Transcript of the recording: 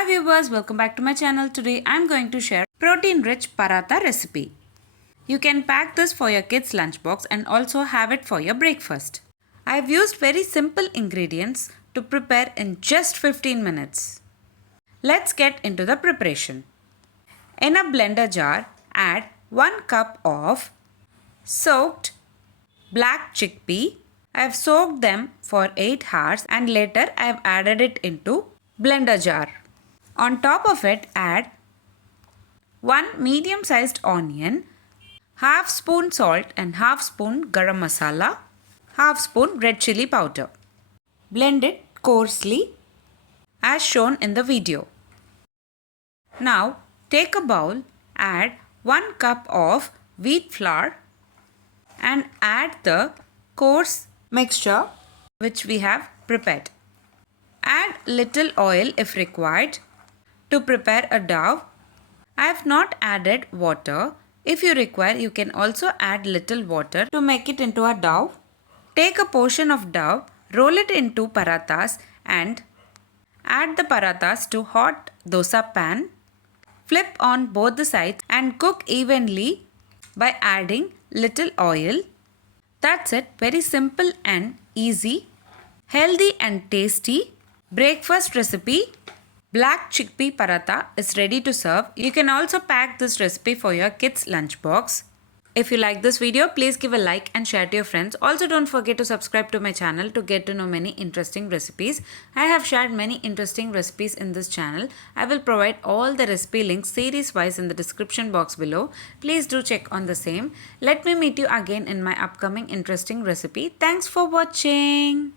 Hi viewers, welcome back to my channel. Today I am going to share protein-rich paratha recipe. You can pack this for your kids' lunchbox and also have it for your breakfast. I have used very simple ingredients to prepare in just 15 minutes. Let's get into the preparation. In a blender jar, add 1 cup of soaked black chickpea. I have soaked them for 8 hours and later I have added it into blender jar. On top of it, add 1 medium-sized onion, half spoon salt and half spoon garam masala, half spoon red chili powder. Blend it coarsely as shown in the video. Now take a bowl, add 1 cup of wheat flour and add the coarse mixture which we have prepared. Add little oil if required. To prepare a dough, I have not added water. If you require, you can also add little water to make it into a dough. Take a portion of dough, roll it into parathas and add the parathas to hot dosa pan. Flip on both the sides and cook evenly by adding little oil. That's it. Very simple and easy, healthy and tasty breakfast recipe. Black chickpea paratha is ready to serve. You can also pack this recipe for your kids' lunchbox. If you like this video, please give a like and share to your friends. Also, don't forget to subscribe to my channel to get to know many interesting recipes. I have shared many interesting recipes in this channel. I will provide all the recipe links series wise in the description box below. Please do check on the same. Let me meet you again in my upcoming interesting recipe. Thanks for watching.